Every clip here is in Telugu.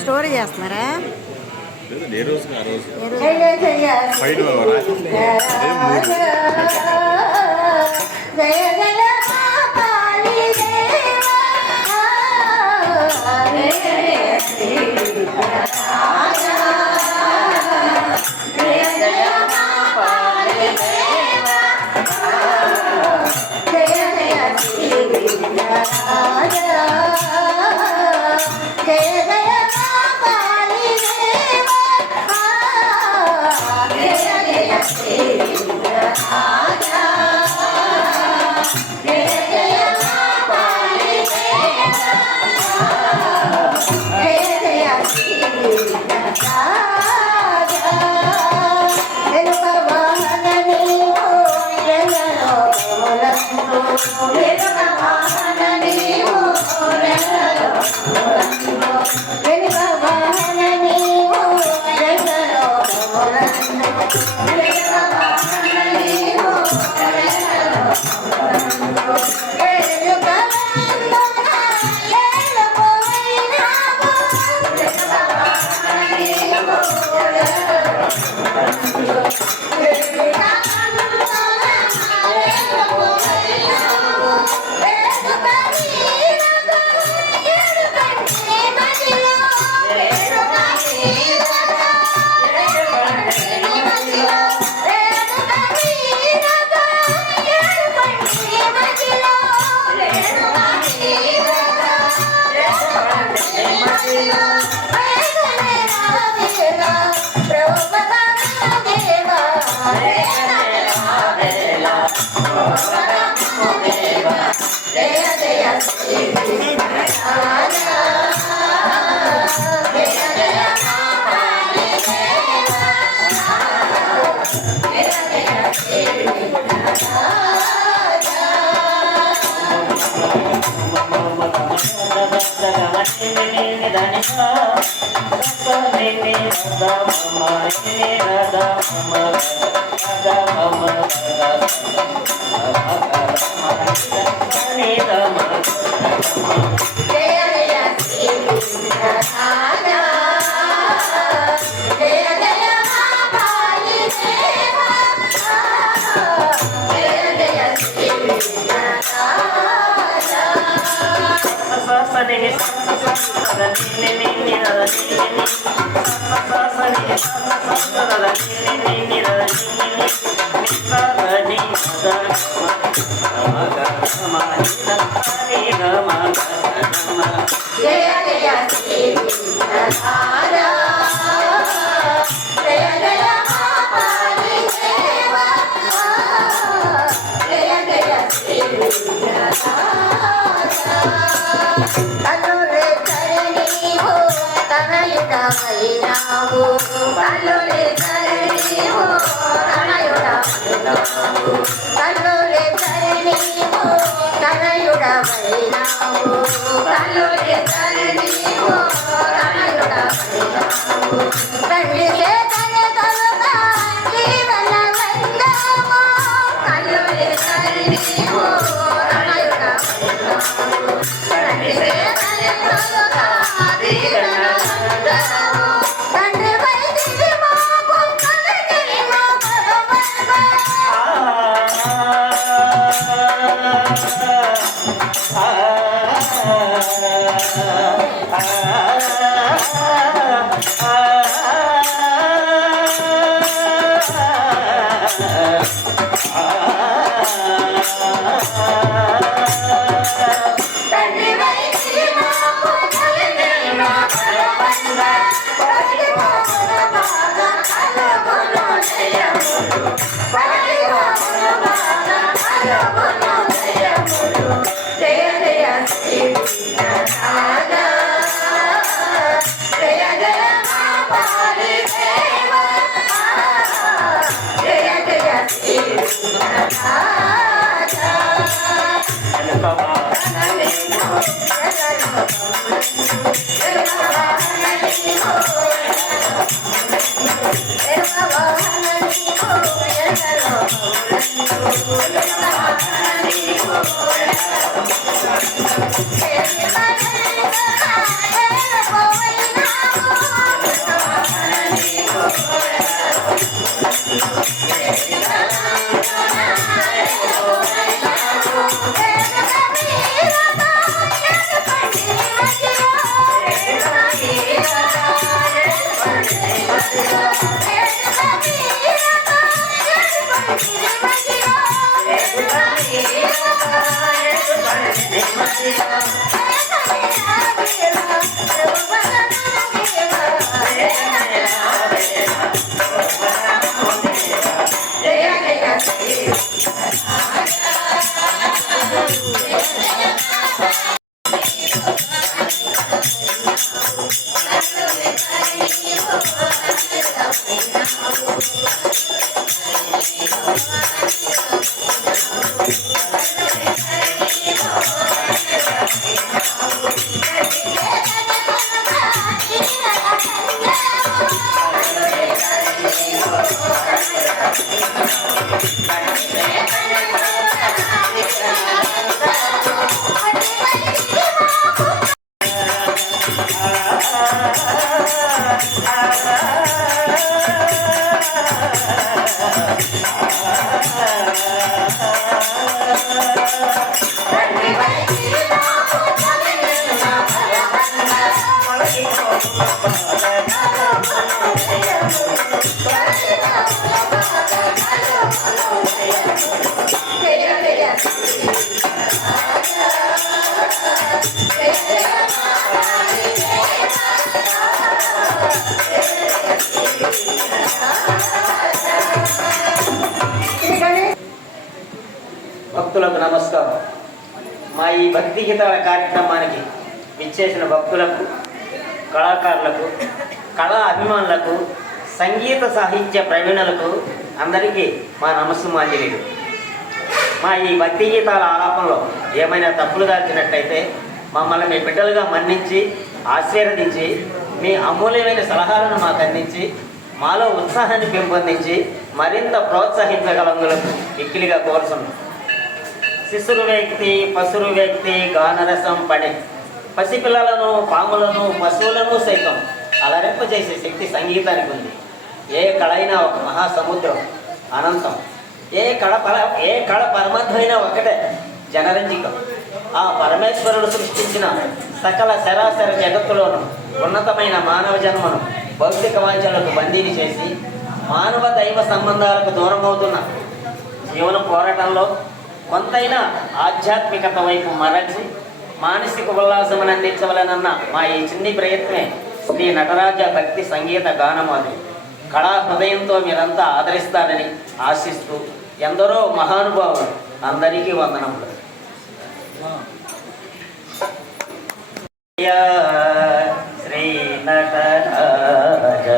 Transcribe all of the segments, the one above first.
స్టోరీ చేస్తున్నారా? ఏ రోజు ఆ రోజు Everybody భక్తులకు నమస్కారం. మా ఈ భక్తి గీతాల కార్యక్రమానికి విచ్చేసిన భక్తులకు, కళాకారులకు, కళా అభిమానులకు, సంగీత సాహిత్య ప్రవీణులకు అందరికీ మా నమస్సుమాంజలిలు. మా ఈ భక్తి గీతాల ఆలాపనలో ఏమైనా తప్పులు దాల్చినట్టయితే మమ్మల్ని మీ బిడ్డలుగా మన్నించి ఆశీర్వదించి మీ అమూల్యమైన సలహాలను మాకు అందించి మాలో ఉత్సాహాన్ని పెంపొందించి మరింత ప్రోత్సహించగలందులకు మిక్కిలిగా కోరుతున్నాం. శిశురు వ్యక్తి పశురు వ్యక్తి గానరసం పడే పసిపిల్లలను, పాములను, పశువులను సైతం అలరింపజేసే శక్తి సంగీతానికి ఉంది. ఏ కళ అయినా ఒక మహాసముద్రం, అనంతం. ఏ కళ పరమార్థమైనా ఒకటే, జనరంజికం. ఆ పరమేశ్వరుడు సృష్టించిన సకల సరాసరి జగత్తులోను ఉన్నతమైన మానవ జన్మను భౌతిక వాంఛలకు బందీని చేసి మానవ దైవ సంబంధాలకు దూరమవుతున్న జీవన పోరాటంలో కొంతైనా ఆధ్యాత్మికత వైపు మరచి మానసిక ఉల్లాసమును అందించవలనన్న మా ఈ చిన్ని ప్రయత్నమే శ్రీ నటరాజ భక్తి సంగీత గానమాది. కళా హృదయంతో మీరంతా ఆదరిస్తారని ఆశిస్తూ ఎందరో మహానుభావులు అందరికీ వందనములు. శ్రీ నటరాజ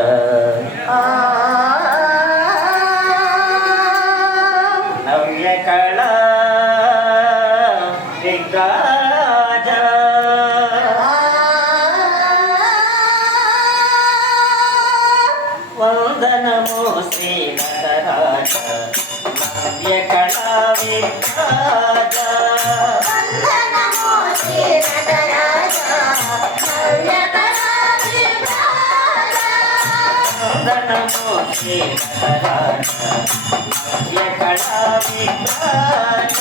నవ్య కళా విగ్రాజ వందనమో శ్రీ నటరాజ నవ్య కళా విగ్రాజ వందనమో శ్రీ నటరాజ నవ్య కళా విగ్రాజ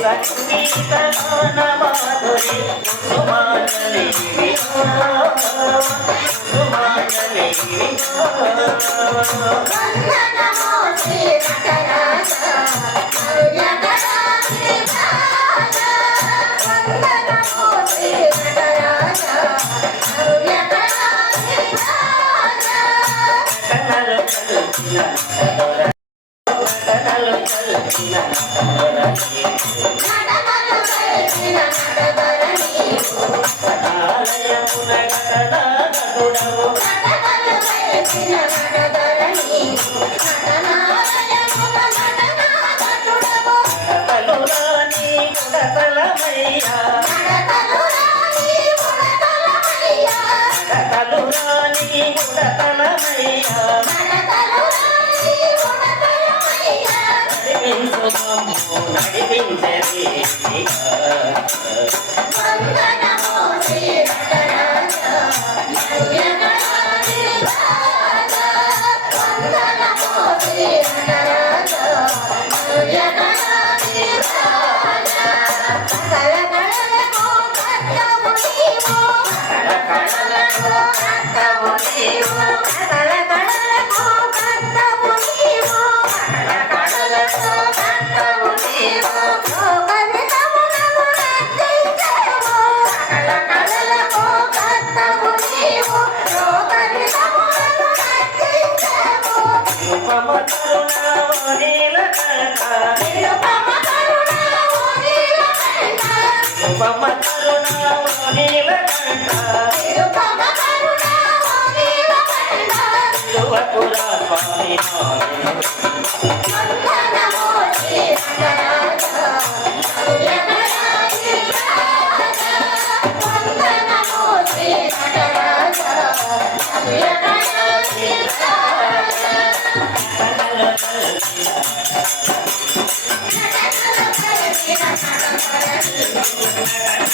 సంగీత మాధురి సుమానలి Nila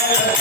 Go